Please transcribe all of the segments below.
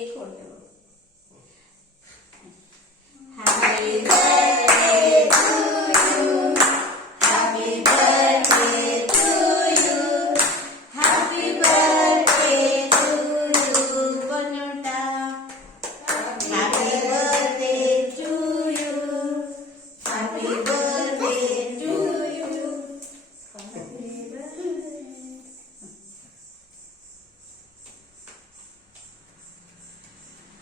দিয়ে করবেন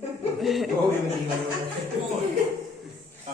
네. 어, 예, 예. 어 예. 아,